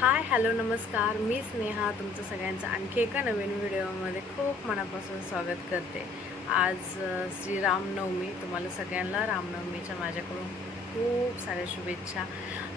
Hi hello नमस्कार, मी स्नेहा तुमचं सगळ्यांचं आणखी एका नवीन व्हिडिओमध्ये खूप मनापासून स्वागत करते। आज श्री रामनवमी, तुम्हाला सगळ्यांना रामनवमीच्या माझ्याकडून खूप साऱ्या शुभेच्छा।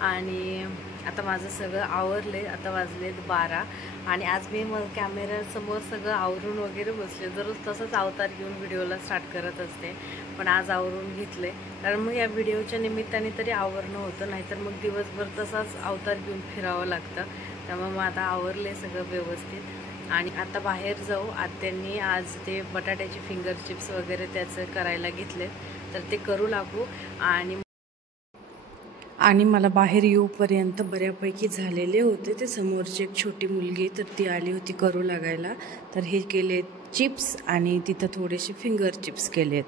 आणि आता माझं सगळं आवरले, आता वाजलेत 12 आणि आज मी मग कॅमेऱ्यासमोर सगळं आवरून वगैरे बसले। दररोज तसंच अवतार घेऊन व्हिडिओला स्टार्ट करत असते, पण आज आवरून घेतले कारण मग या व्हिडिओच्या निमित्ताने तरी आवरणं होतं, नाहीतर मग दिवसभर तसाच अवतार घेऊन फिरावं लागतं। त्यामुळे मग आता आवरले सगळं व्यवस्थित आणि आता बाहेर जाऊ। आत्यांनी आज ते बटाट्याचे फिंगर चिप्स वगैरे त्याचं करायला घेतले, तर ते करू लागू। आणि मला बाहेर येऊपर्यंत बऱ्यापैकी झालेले होते। ते समोरची एक छोटी मुलगी तर ती आली होती करू लागायला, तर हे केले चिप्स आणि तिथं थोडेसे फिंगर चिप्स केलेत।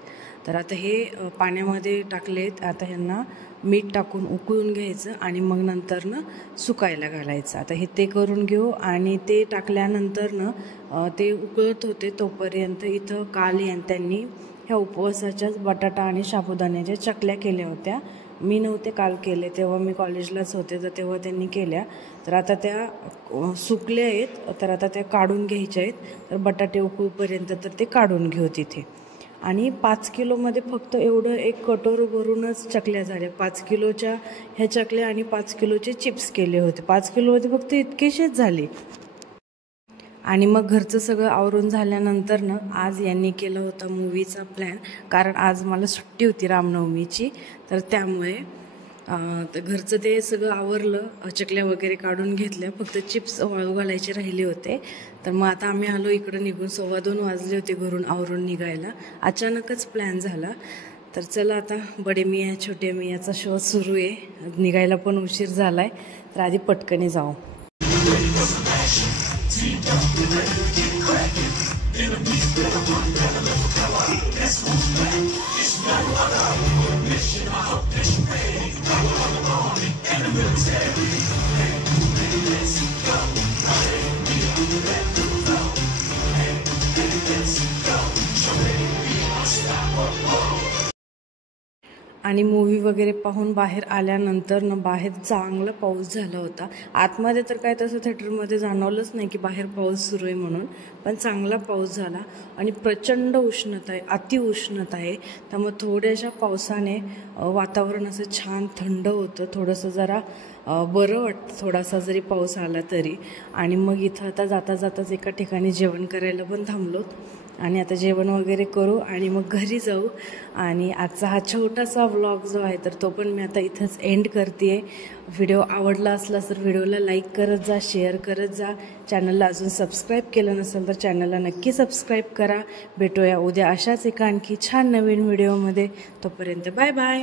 तर आता हे पाण्यामध्ये टाकलेत, आता ह्यांना मीठ टाकून उकळून घ्यायचं आणि मग नंतरनं सुकायला घालायचं। आता हे ते करून घेऊ आणि ते टाकल्यानंतरनं ते उकळत होते तोपर्यंत इथं काल त्यांनी ह्या उपवासाच्याच बटाटा आणि साबुदाण्याच्या चकल्या केल्या होत्या। मी नव्हते काल केले, तेव्हा मी कॉलेजलाच होते, तर तेव्हा त्यांनी केल्या। तर आता त्या सुकल्या आहेत, तर आता त्या काढून घ्यायच्या आहेत। तर बटाटे उकळूपर्यंत तर ते काढून घेऊ तिथे। आणि 5 किलोमध्ये फक्त एवढं एक कटोरं भरूनच चकल्या झाल्या। 5 किलोच्या ह्या चकल्या आणि 5 किलोचे चिप्स केले होते। 5 किलोमध्ये फक्त इतकेशेच झाले। आणि मग घरचं सगळं आवरून झाल्यानंतर आज यांनी केलं होता मूवीचा प्लॅन, कारण आज मला सुट्टी होती रामनवमीची, तर त्यामुळे तर घरचं ते सगळं आवरलं, चकल्या वगैरे काढून घेतल्या, फक्त चिप्स वाळू घालायचे राहिले होते। तर मग आता आम्ही आलो इकडं निघून, 2:15 वाजले होते घरून आवरून निघायला। अचानकच प्लॅन झाला। तर चला आता बडे मियाँ छोटे मियाँचा शो सुरू आहे, निघायला पण उशीर झालाय, तर आधी पटकनी जाऊ। आणि मूवी वगैरे पाहून बाहेर आल्यानंतर बाहेर चांगला पाऊस झाला होता। आतमध्ये तर काय तसं थिएटरमध्ये जाणवलंच नाही की बाहेर पाऊस सुरू आहे म्हणून, पण चांगला पाऊस झाला आणि प्रचंड उष्णता आहे, अतिउष्णता आहे। त्यामुळे थोड्याशा पावसाने वातावरण असं छान थंड होतं, थोडंसं जरा बरं वाटतं थोडासा जरी पाऊस आला तरी। आणि मग इथं आता जाता जाताच एका ठिकाणी जेवण करायला पण थांबलो आणि आता जेवण वगैरे करू आणि मग घरी जाऊ। आणि आजचा हा छोटासा व्लॉग जो आहे तर तो पण मी आता इथंच एंड करते। व्हिडिओ आवडला असला तर व्हिडिओला लाईक करत जा, शेअर करत जा। चॅनलला अजून सबस्क्राईब केलं नसेल तर चॅनलला नक्की सबस्क्राईब करा। भेटूया उद्या अशाच एका आणखी छान नवीन व्हिडिओमध्ये, तोपर्यंत बाय बाय।